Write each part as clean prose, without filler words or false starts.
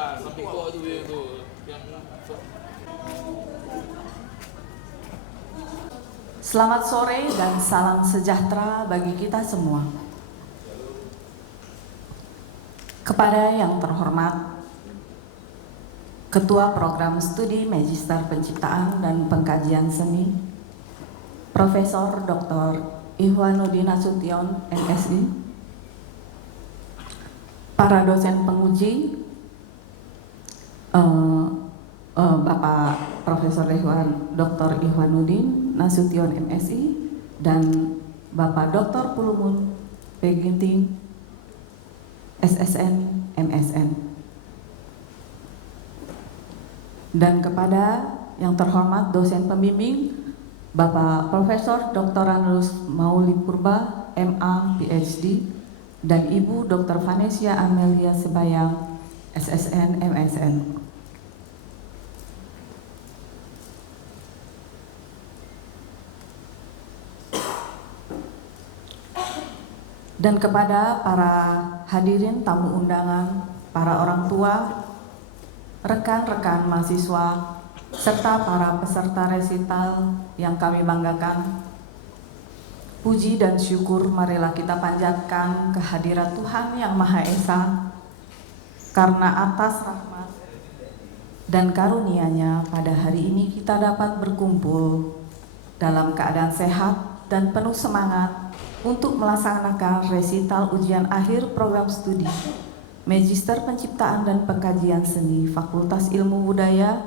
Ya, sampai kok itu yang Selamat sore dan salam sejahtera bagi kita semua. Kepada yang terhormat Ketua Program Studi Magister Penciptaan dan Pengkajian Seni, Profesor Dr. Ihwanuddin Nasution, MSI, para dosen penguji, Bapak Profesor Dr. Ihwanuddin Nasution, MSI, dan Bapak Dr. Pulumun P. Ginting, SSN, MSN. Dan kepada yang terhormat dosen pembimbing Bapak Profesor Dr. Anus Mauli Purba, MA, PhD, dan Ibu Dr. Vanessa Amelia Sebayang, SSN, MSN. Dan kepada para hadirin tamu undangan, para orang tua, rekan-rekan mahasiswa, serta para peserta resital yang kami banggakan, puji dan syukur marilah kita panjatkan kehadirat Tuhan Yang Maha Esa, karena atas rahmat dan karunia-Nya pada hari ini kita dapat berkumpul dalam keadaan sehat dan penuh semangat untuk melaksanakan resital ujian akhir program studi Magister Penciptaan dan Pengkajian Seni Fakultas Ilmu Budaya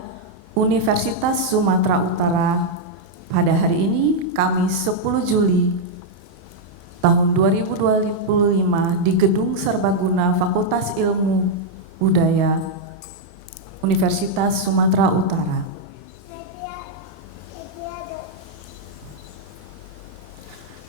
Universitas Sumatera Utara pada hari ini, Kamis 10 Juli tahun 2025 di Gedung Serbaguna Fakultas Ilmu Budaya Universitas Sumatera Utara.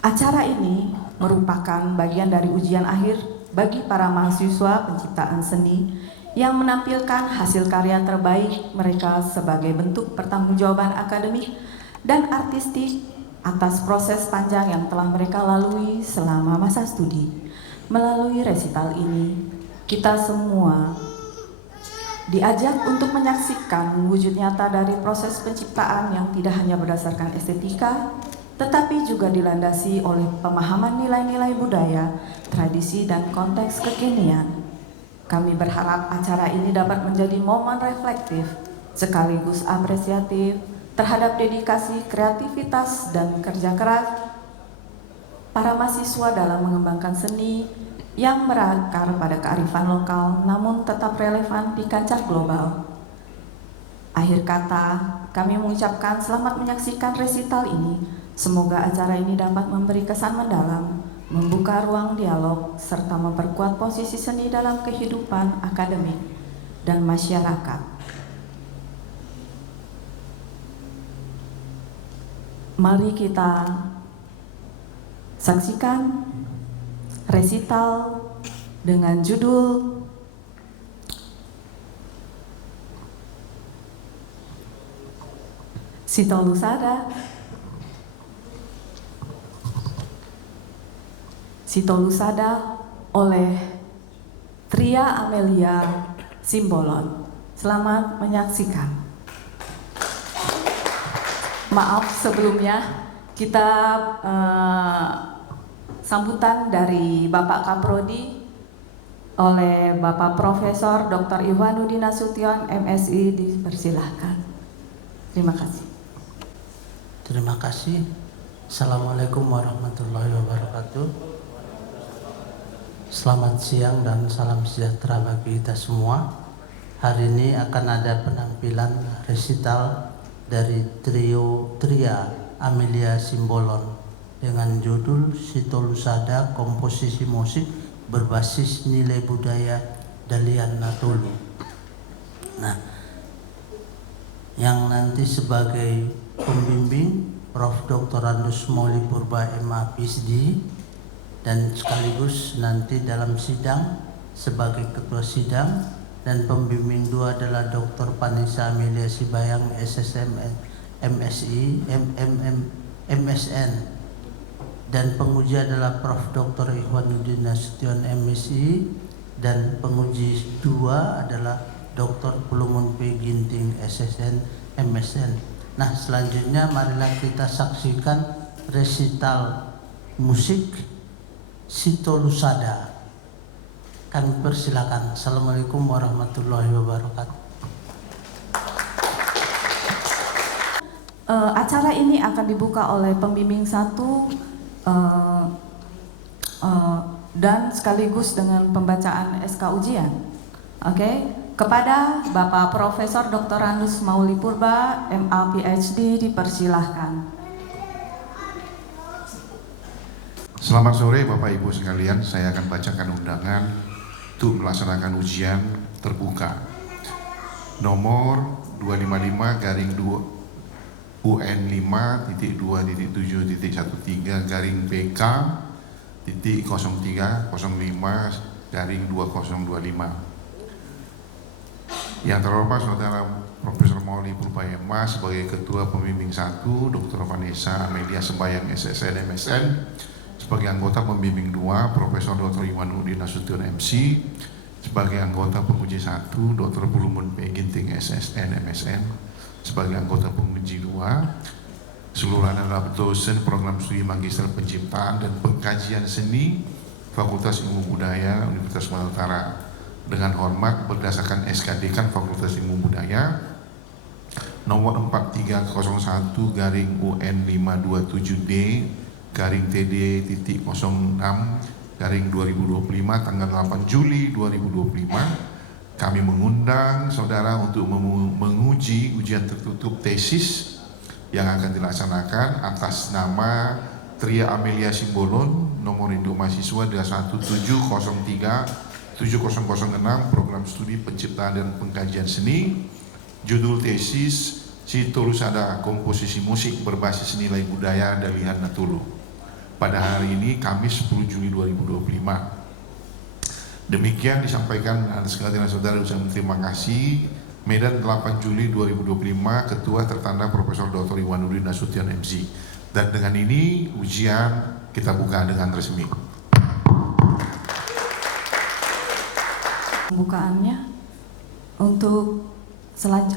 Acara ini merupakan bagian dari ujian akhir bagi para mahasiswa penciptaan seni yang menampilkan hasil karya terbaik mereka sebagai bentuk pertanggungjawaban akademik dan artistik atas proses panjang yang telah mereka lalui selama masa studi. Melalui resital ini, kita semua diajak untuk menyaksikan wujud nyata dari proses penciptaan yang tidak hanya berdasarkan estetika, tetapi juga dilandasi oleh pemahaman nilai-nilai budaya, tradisi, dan konteks kekinian. Kami berharap acara ini dapat menjadi momen reflektif sekaligus apresiatif terhadap dedikasi, kreativitas, dan kerja keras para mahasiswa dalam mengembangkan seni yang berakar pada kearifan lokal namun tetap relevan di kancah global. Akhir kata, kami mengucapkan selamat menyaksikan resital ini. Semoga acara ini dapat memberi kesan mendalam, membuka ruang dialog, serta memperkuat posisi seni dalam kehidupan akademik dan masyarakat. Mari kita saksikan resital dengan judul Sitolusada oleh Tria Amelia Simbolon. Selamat menyaksikan. Maaf sebelumnya, kita sambutan dari Bapak Kaprodi oleh Bapak Profesor Dr. Ihwanuddin Nasution, MSI, dipersilahkan. Terima kasih. Terima kasih. Assalamualaikum warahmatullahi wabarakatuh. Selamat siang dan salam sejahtera bagi kita semua. Hari ini akan ada penampilan resital dari Tria Amelia Simbolon dengan judul Sitolusada, komposisi musik berbasis nilai budaya Dalian Natulu. Nah, yang nanti sebagai pembimbing Prof. Dr. Anus Mauli Purba, MA, PhD, dan sekaligus nanti dalam sidang sebagai ketua sidang, dan pembimbing dua adalah Dr. Vanessa Amelia Sebayang, SSM, MSI, MSN, dan penguji adalah Prof. Dr. Ihwanuddin Nasution, MSI, dan penguji dua adalah Dr. Pulumun P. Ginting SSN MSN. Nah, selanjutnya marilah kita saksikan resital musik Sito Lusada. Kami persilakan. Assalamualaikum warahmatullahi wabarakatuh. Acara ini akan dibuka oleh pembimbing 1 dan sekaligus dengan pembacaan SK ujian. Oke, kepada Bapak Profesor Dr. Andus Mauli Purba, MA PhD, dipersilahkan. Selamat sore Bapak Ibu sekalian, saya akan bacakan undangan untuk melaksanakan ujian terbuka nomor 255/2 UN 5.2.7.13 BK titik 0305/2025. Yang terhormat Saudara Profesor Mauli Purba MA sebagai Ketua Pembimbing 1, Dr. Vanessa Amelia Sembayang SSN MSN sebagai anggota pembimbing 2, Profesor Dr. Iwanuddin Nasution MC sebagai anggota penguji 1, Dr. Pulumun P. Ginting SSN MSN sebagai anggota penguji 2, seluruh adalah dosen program studi Magister Penciptaan dan Pengkajian Seni Fakultas Ilmu Budaya Universitas Sumatera Utara. Dengan hormat berdasarkan SK Dekan Fakultas Ilmu Budaya nomor 4301/UN 527D/TD.06/2025 tanggal 8 Juli 2025, kami mengundang saudara untuk menguji ujian tertutup tesis yang akan dilaksanakan atas nama Tria Amelia Simbolon, nomor induk mahasiswa 217037006, program studi penciptaan dan pengkajian seni, judul tesis Sito Lusada, komposisi musik berbasis nilai budaya Dalihan Natulu, pada hari ini Kamis 10 Juli 2025. Demikian disampaikan sekalian saudara, ucapkan terima kasih. Medan 8 Juli 2025, Ketua tertanda Profesor Dr. Iwanuddin Nasution MC. Dan dengan ini ujian kita buka dengan resmi. Pembukaannya. Untuk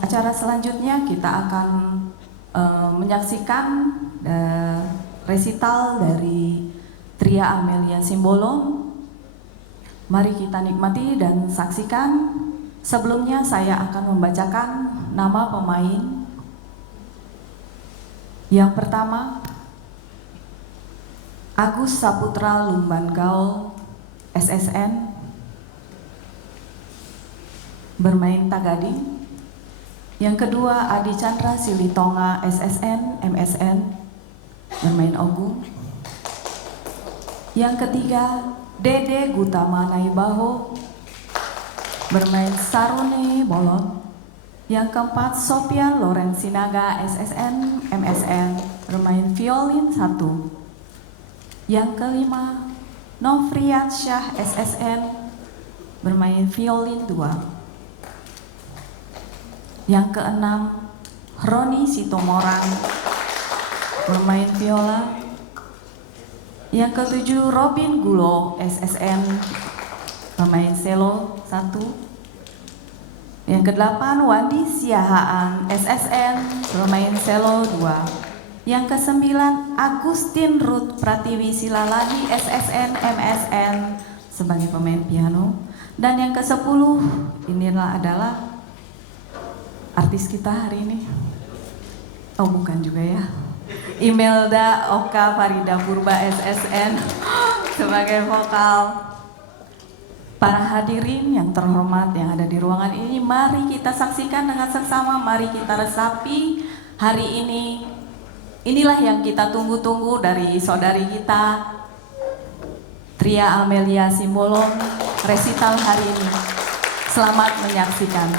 acara selanjutnya kita akan menyaksikan resital dari Tria Amelia Simbolon. Mari kita nikmati dan saksikan. Sebelumnya saya akan membacakan nama pemain. Yang pertama, Agus Saputra Lumban Gaul SSN, bermain Tagading. Yang kedua, Adi Chandra Silitonga SSN MSN, bermain Ogung. Yang ketiga, Dede Gutama Naibaho, bermain Sarune Bolon. Yang keempat, Sofian Lorenzinaga SSN MSN, bermain violin 1. Yang kelima, Novrian Syah SSN, bermain violin 2. Yang keenam, Roni Sitomorang, bermain viola. Yang ketujuh, Robin Gulo SSN, bermain cello 1. Yang kedelapan, Wandi Siahaan SSN, bermain cello 2. Yang kesembilan, Agustin Ruth Pratiwi Silaladi SSN MSN sebagai pemain piano. Dan yang ke-10, inilah adalah artis kita hari ini. Oh, bukan juga ya. Imelda Oka Farida Purba SSN sebagai vokal. Para hadirin yang terhormat yang ada di ruangan ini, mari kita saksikan dengan seksama, mari kita resapi hari ini. Inilah yang kita tunggu-tunggu dari saudari kita Tria Amelia Simbolon, resital hari ini. Selamat menyaksikan.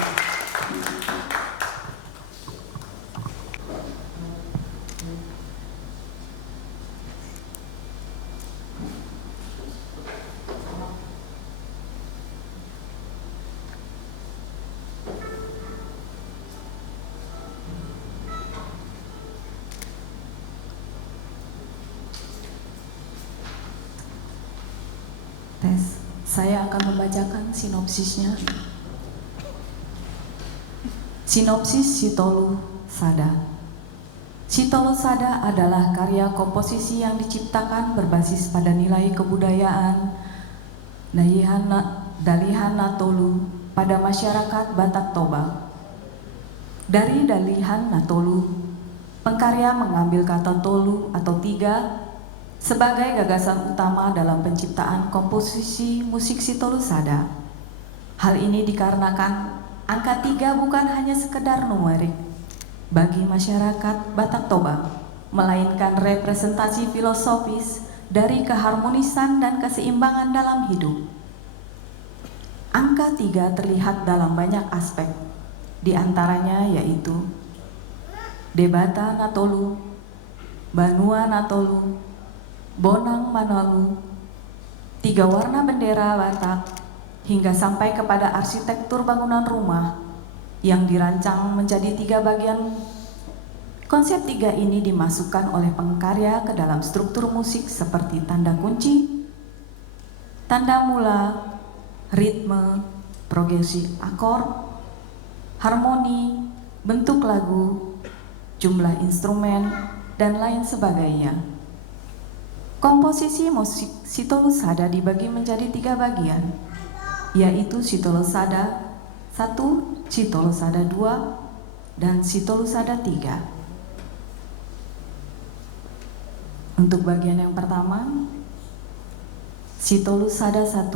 Tes, saya akan membacakan sinopsisnya. Sinopsis Sitolu Sada. Sitolu Sada adalah karya komposisi yang diciptakan berbasis pada nilai kebudayaan Dalihan Natolu pada masyarakat Batak Toba. Dari Dalihan Natolu, pengkarya mengambil kata tolu atau tiga sebagai gagasan utama dalam penciptaan komposisi musik Sitolu Sada. Hal ini dikarenakan angka 3 bukan hanya sekedar numerik bagi masyarakat Batak Toba, melainkan representasi filosofis dari keharmonisan dan keseimbangan dalam hidup. Angka 3 terlihat dalam banyak aspek, di antaranya yaitu Debata Natolu, Banua Natolu, Bonang Manalu, 3 warna bendera Batak, hingga sampai kepada arsitektur bangunan rumah yang dirancang menjadi 3 bagian. Konsep 3 ini dimasukkan oleh pengkarya ke dalam struktur musik seperti tanda kunci, tanda mula, ritme, progresi akord, harmoni, bentuk lagu, jumlah instrumen, dan lain sebagainya. Komposisi musik Sitolu Sada dibagi menjadi 3 bagian, yaitu Sitolu Sada 1, Sitolu Sada 2, dan Sitolu Sada 3. Untuk bagian yang pertama, Sitolu Sada 1.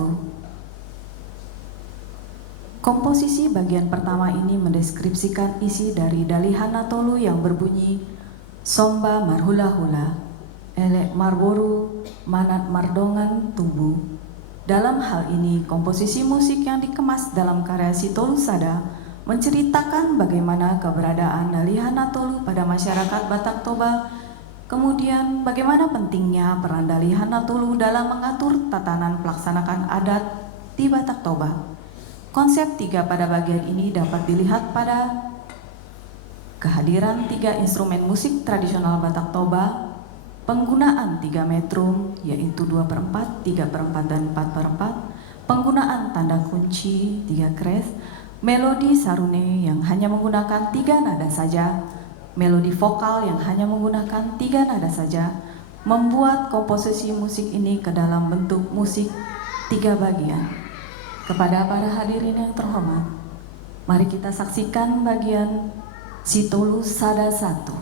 Komposisi bagian pertama ini mendeskripsikan isi dari Dalihan Natolu yang berbunyi Somba marhula-hula, elek marboru, manat mardongan tumbuh. Dalam hal ini, komposisi musik yang dikemas dalam karya Sitolu Sada menceritakan bagaimana keberadaan Dalihan Natolu pada masyarakat Batak Toba, kemudian bagaimana pentingnya peran Dalihan Natolu dalam mengatur tatanan pelaksanakan adat di Batak Toba. Konsep 3 pada bagian ini dapat dilihat pada kehadiran 3 instrumen musik tradisional Batak Toba, penggunaan 3 metrum yaitu 2/4, 3/4, dan 4/4, penggunaan tanda kunci 3 kres, melodi sarune yang hanya menggunakan 3 nada saja, melodi vokal yang hanya menggunakan 3 nada saja, membuat komposisi musik ini ke dalam bentuk musik 3 bagian. Kepada para hadirin yang terhormat, mari kita saksikan bagian Sitolu Sada 1.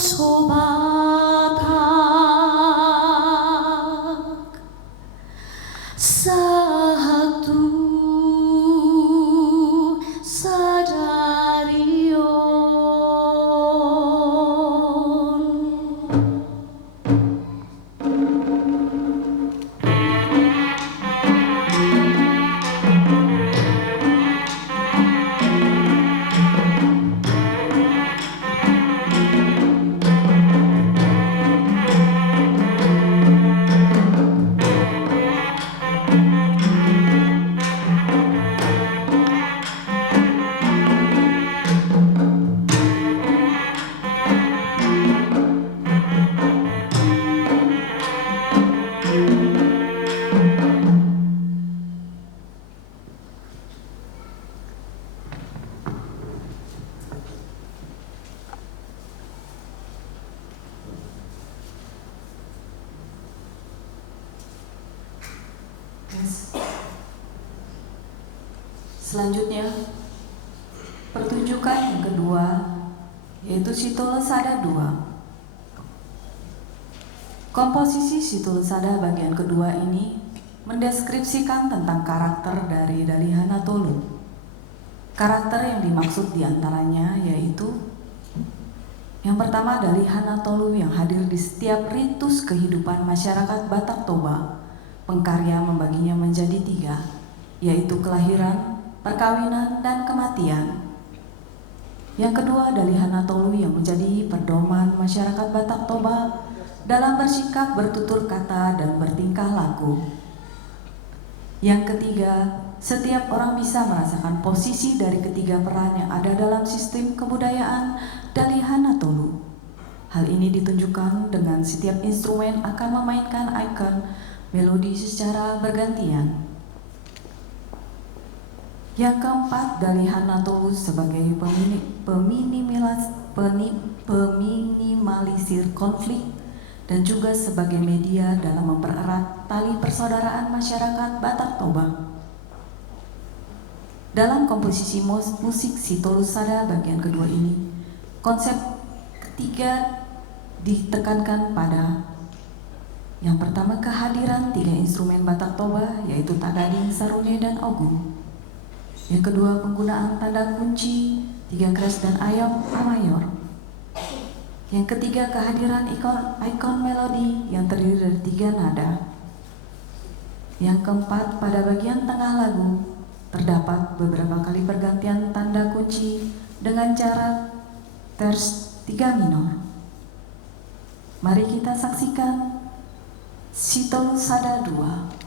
sobatak satu sadarion. Selanjutnya, pertunjukan yang kedua yaitu Sitolesada 2. Komposisi Sitolesada bagian kedua ini mendeskripsikan tentang karakter dari Dalihana Tolu. Karakter yang dimaksud diantaranya yaitu yang pertama, Dalihana Tolu yang hadir di setiap ritus kehidupan masyarakat Batak Toba. Pengkarya membaginya menjadi 3, yaitu kelahiran, perkawinan, dan kematian. Yang kedua, Dalihana Tolu yang menjadi pedoman masyarakat Batak Toba dalam bersikap, bertutur kata, dan bertingkah laku. Yang ketiga, setiap orang bisa merasakan posisi dari ketiga peran yang ada dalam sistem kebudayaan Dalihana Tolu. Hal ini ditunjukkan dengan setiap instrumen akan memainkan ikon melodi secara bergantian. Yang keempat, Dalihana Tolu sebagai peminimalisir konflik dan juga sebagai media dalam mempererat tali persaudaraan masyarakat Batak Toba. Dalam komposisi musik Sitolesada bagian kedua ini, konsep ketiga ditekankan pada yang pertama, kehadiran 3 instrumen Batak Toba yaitu tagading, sarune, dan ogun. Yang kedua, penggunaan tanda kunci, 3 keras dan ayam A mayor. Yang ketiga, kehadiran ikon melodi yang terdiri dari 3 nada. Yang keempat, pada bagian tengah lagu terdapat beberapa kali pergantian tanda kunci dengan cara ters 3 minor. Mari kita saksikan Sitolesada 2.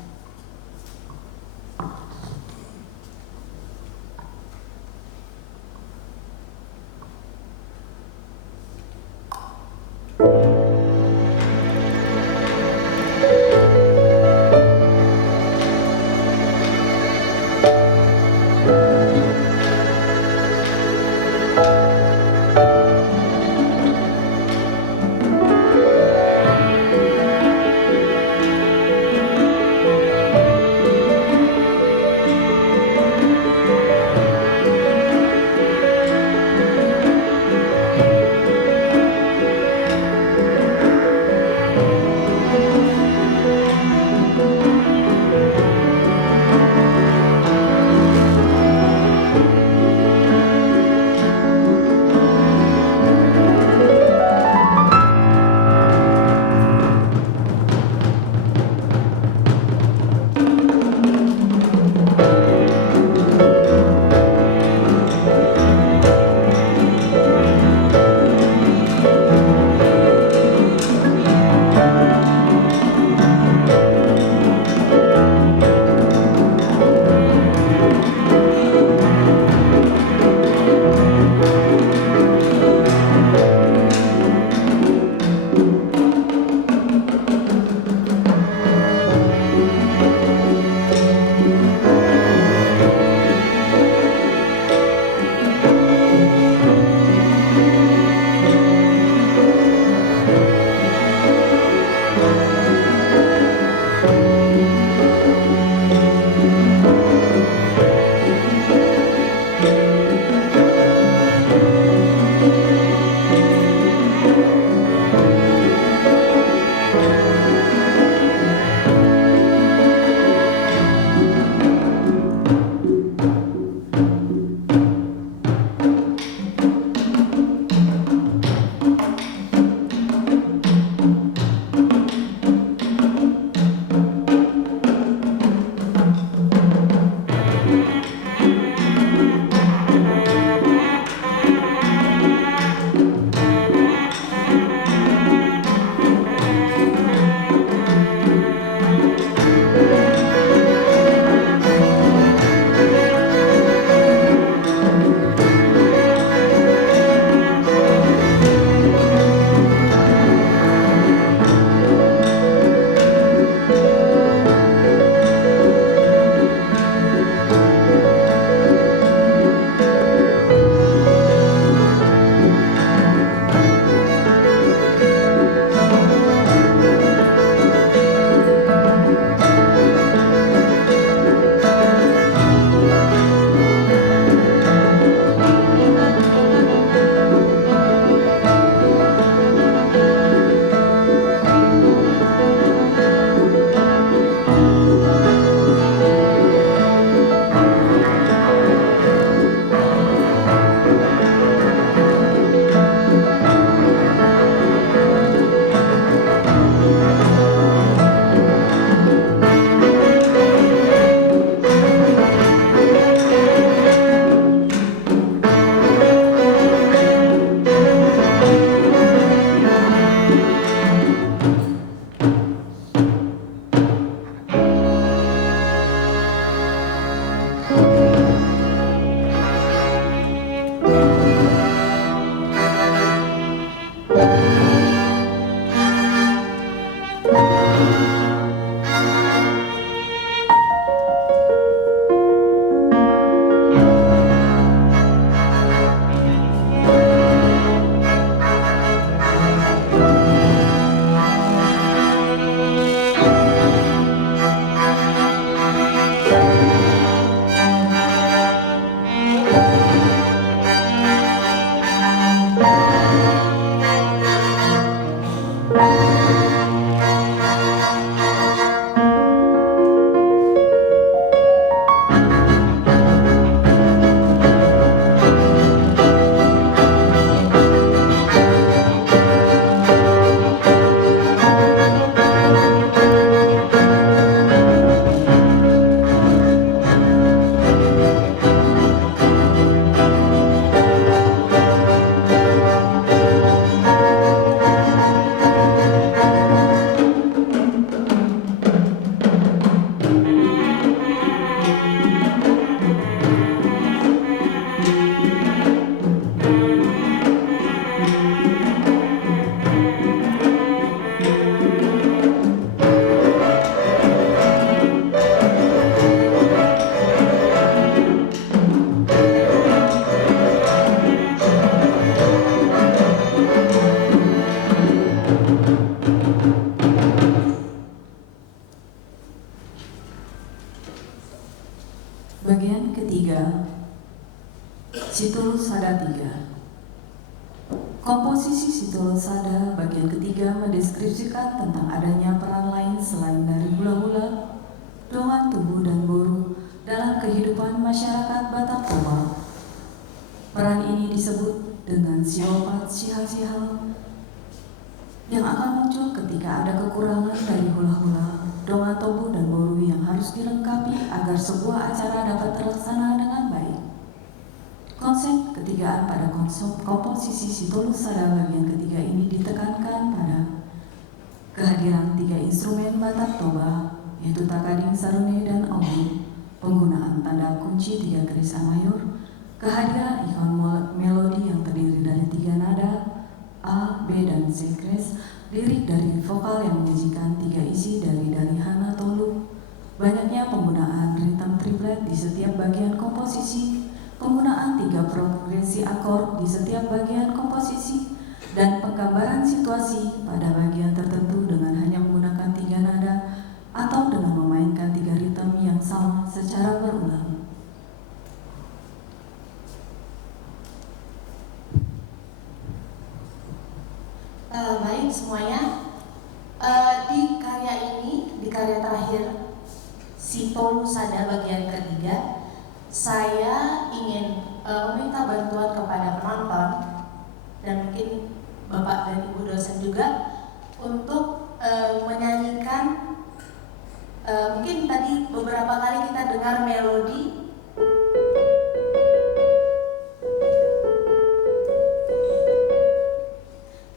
Situlus Sada 3. Komposisi Situlus Sada bagian ketiga mendeskripsikan tentang adanya peran lain selain dari hula-hula, dongan tubuh dan boru dalam kehidupan masyarakat Batak Toba. Peran ini disebut dengan siopat sihal-sihal yang akan muncul ketika ada kekurangan dari hula-hula, dongan tubuh dan boru yang harus dilengkapi agar sebuah acara dapat terlaksana dengan baik. Konsep ketigaan pada komposisi Situlus Sada bagian ketiga ini ditekankan pada kehadiran 3 instrumen Batak Toba, yaitu takading, sarune, dan ogi, penggunaan tanda kunci 3 garis A mayor, kehadiran ikon melodi yang terdiri dari 3 nada A, B, dan C kres, lirik dari vokal yang menyajikan 3 isi dari hana tolu, banyaknya penggunaan ritme triplet di setiap bagian komposisi, penggunaan 3 progresi akord di setiap bagian komposisi, dan penggambaran situasi pada bagian tertentu dengan hanya menggunakan 3 nada atau dengan memainkan 3 ritme yang sama secara berulang. Baik semuanya, di karya ini, di karya terakhir Situlus Sada bagian ketiga, saya ingin meminta bantuan kepada penonton dan mungkin Bapak dan Ibu dosen juga untuk menyanyikan, mungkin tadi beberapa kali kita dengar melodi.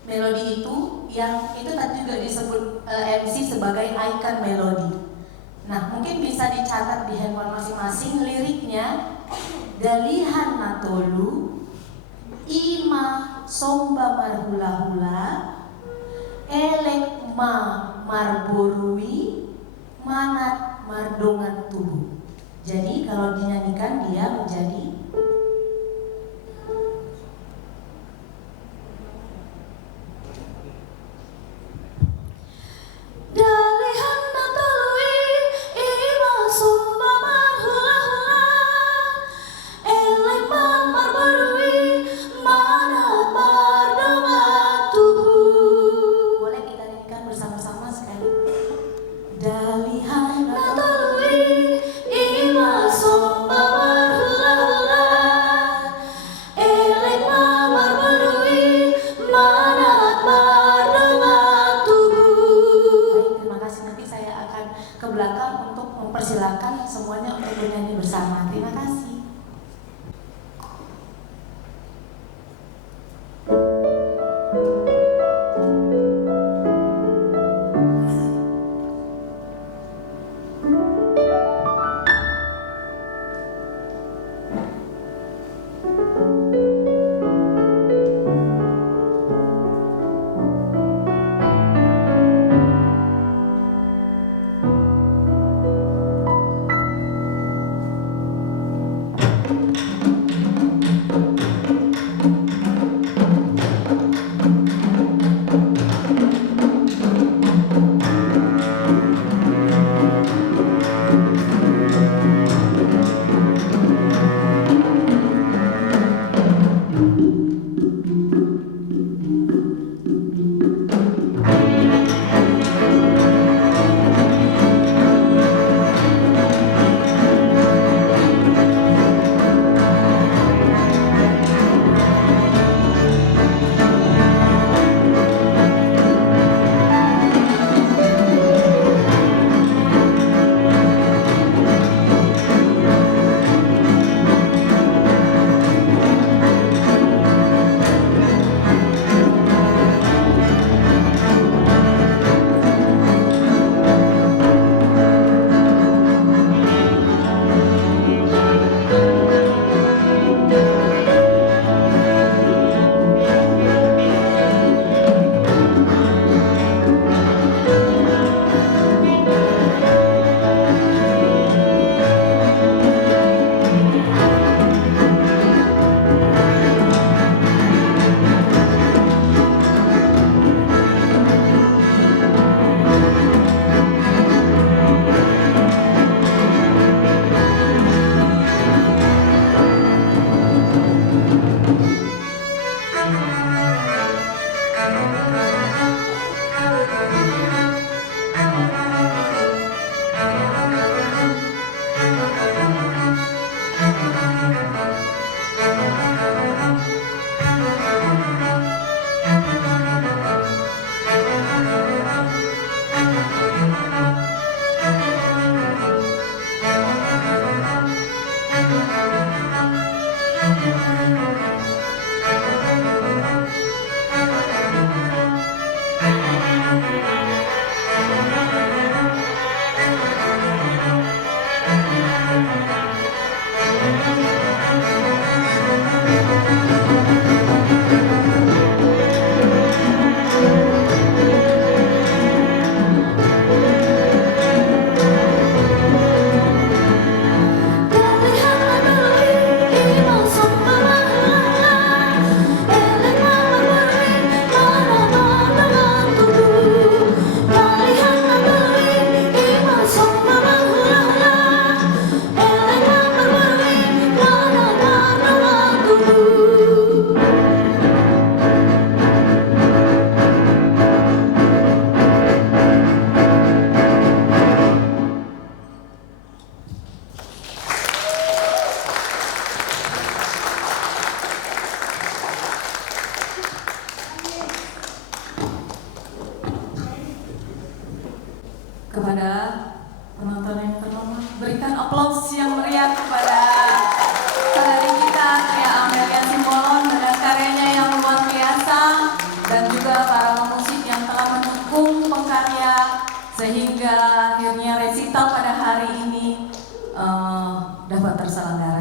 Melodi itu yang itu tadi juga disebut MC sebagai icon melodi. Nah, mungkin bisa dicatat di handphone masing-masing liriknya. Dalihan natolu, ima somba marhula-hula, elek ma marborui, manat mardongan tubuh. Jadi kalau dinyanyikan dia menjadi Dalihan natului, ima somba marhula-hula.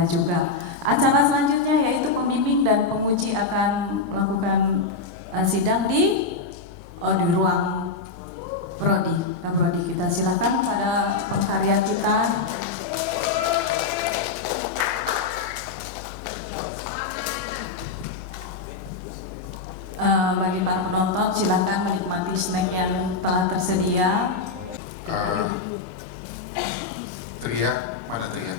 juga. Acara selanjutnya yaitu pembimbing dan penguji akan melakukan sidang di ruang Prodi. Kak Prodi, kita silakan pada pengkarya kita. Bagi para penonton silakan menikmati snack yang telah tersedia. Tria, mana Tria?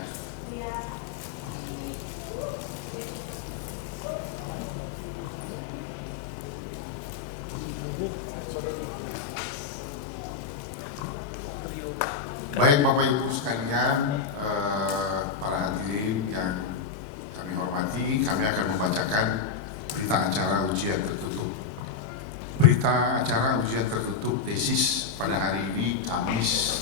Baik Bapak Ibu sekalian, para hadirin yang kami hormati, kami akan membacakan berita acara ujian tertutup. Berita acara ujian tertutup tesis pada hari ini Kamis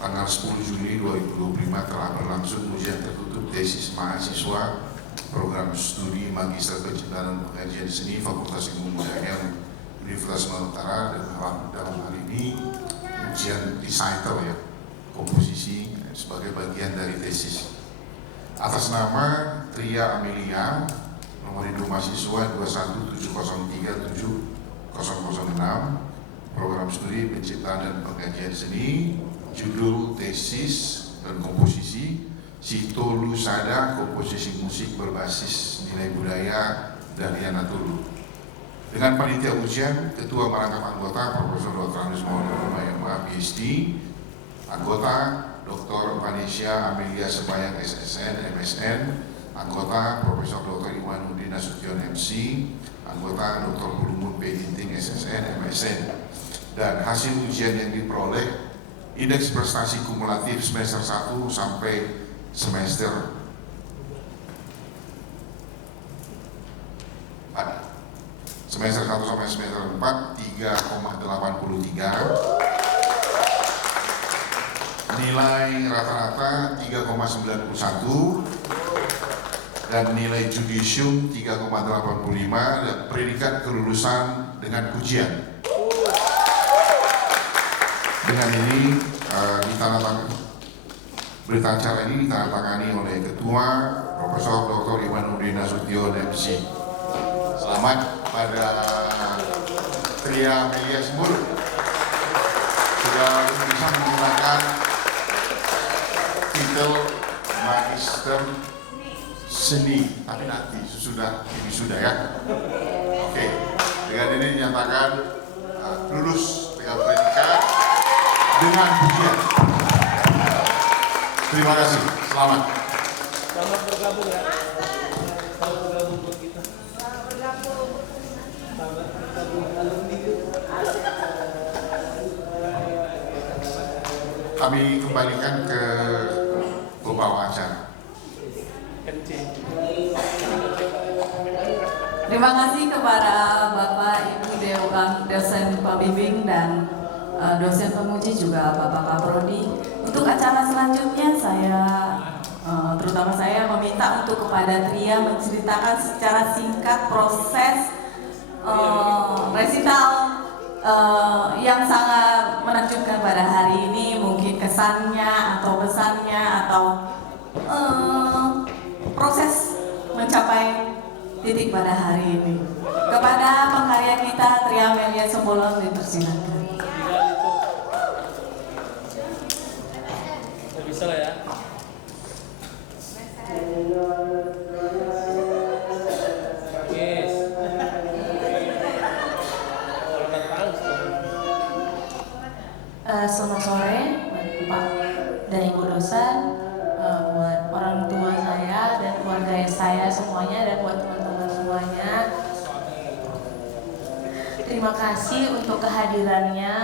tanggal 10 Juni 2025 telah berlangsung ujian tertutup tesis mahasiswa program studi Magister Penciptaan dan Pengajian Seni Fakultas Ilmu Budaya Universitas Nusantara, dan dalam hal ini ujian recital ya, komposisi sebagai bagian dari tesis. Atas nama Tria Amelia, nomor induk mahasiswa 217037006, program studi Penciptaan dan Pengajian Seni, judul tesis dan komposisi Sito Lusada, komposisi musik berbasis nilai budaya dari Anatolu. Dengan panitia ujian, Ketua Merangkap Anggota Profesor Dr. Andus Maulid Purba MA PhD, anggota Dr. Vanessa Amelia Sembayang SSN MSN, anggota Profesor Dr. Iwanuddin Nasution MC, anggota Dr. Pulumun P. Ginting SSN MSN. Dan hasil ujian yang diperoleh, indeks prestasi kumulatif semester 1 sampai semester 1 sampai semester 4 3,83, nilai rata-rata 3,91, dan nilai judisium 3,85, dan predikat kelulusan dengan ujian. Dengan ini berita acara ini ditandatangani oleh Ketua Profesor Dr. Iwanuddin Nasution MC. Selamat pada Tria Amelia Semur, sudah bisa menggunakan titel Magister Seni, tapi nanti sudah ya. Oke, dengan ini dinyatakan lulus dengan predikat dengan pujian. Terima kasih, selamat. Selamat bergabung ya. Selamat bergabung buat kita. Kami kembalikan ke pembawa acara. Terima kasih kepada Bapak Ibu Dewan dosen pembimbing dan dosen penguji juga Bapak Kaprodi. Untuk acara selanjutnya terutama saya meminta untuk kepada Tria menceritakan secara singkat proses resital yang sangat menakjubkan pada hari ini, mungkin kesannya atau pesannya atau proses mencapai titik pada hari ini. Kepada pengkarya kita Tria Amelia Sembolon dipersilakan. Bisa lah ya. Yes. Selamat sore Pak dan Ibu dosen, buat orang tua saya dan keluarga saya semuanya, dan buat teman-teman semuanya. Terima kasih untuk kehadirannya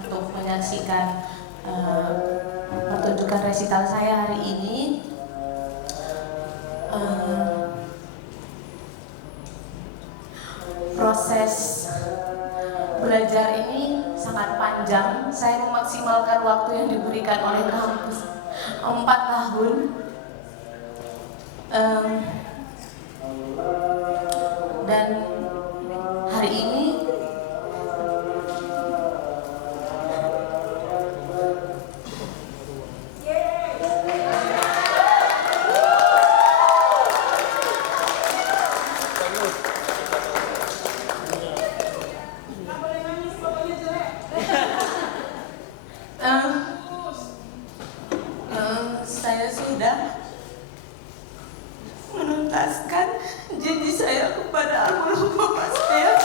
untuk menyaksikan pertunjukan resital saya hari ini. Proses belajar ini sangat panjang. Saya memaksimalkan waktu yang diberikan oleh kampus 4 tahun. Dan hari ini Saya sudah menuntaskan janji saya kepada almarhum bapak saya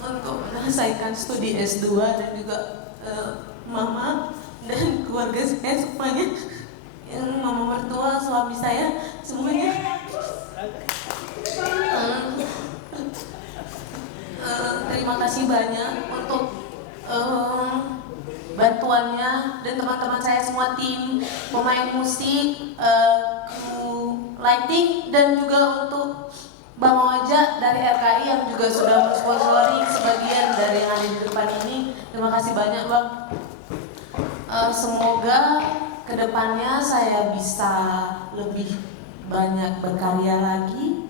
untuk menyelesaikan studi S2 dan juga mama dan keluarga saya semuanya, yang mama mertua, suami saya, semuanya. Terima kasih banyak untuk bantuannya dan teman-teman saya semua, tim pemain musik, kru lighting, dan juga untuk Bang Oja dari RKI yang juga sudah mensponsori sebagian dari yang ada di depan ini. Terima kasih banyak Bang. Semoga kedepannya saya bisa lebih banyak berkarya lagi.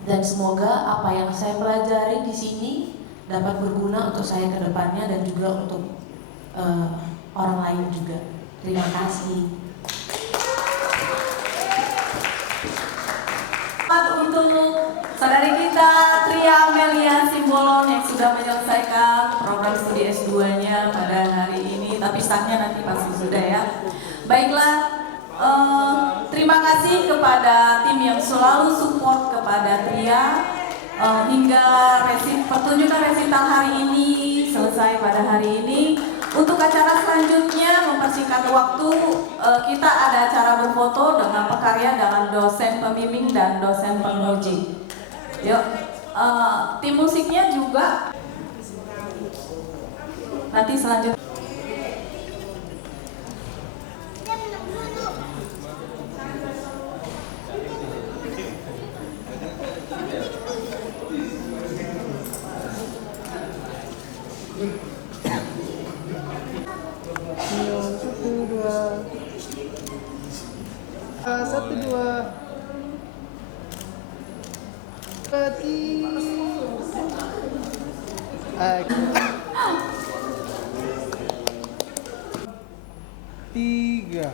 Dan semoga apa yang saya pelajari di sini dapat berguna untuk saya ke depannya dan juga untuk orang lain juga. Terima kasih. Untuk saudari kita Tria Amelia Simbolon yang sudah menyelesaikan program studi S2-nya pada hari ini, tapi startnya nanti pasti sudah ya. Baiklah, terima kasih kepada tim yang selalu support kepada Tria hingga pertunjukan resital hari ini selesai pada hari ini. Untuk acara selanjutnya, mempersingkat waktu, kita ada acara berfoto dengan pekarya dengan dosen pembimbing dan dosen penguji. Yuk, tim musiknya juga nanti selanjutnya. Satu dua tiga.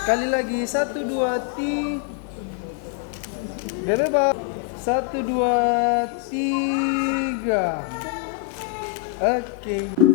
Sekali lagi, 1 2 3. Bebas. 1 2 3. Oke.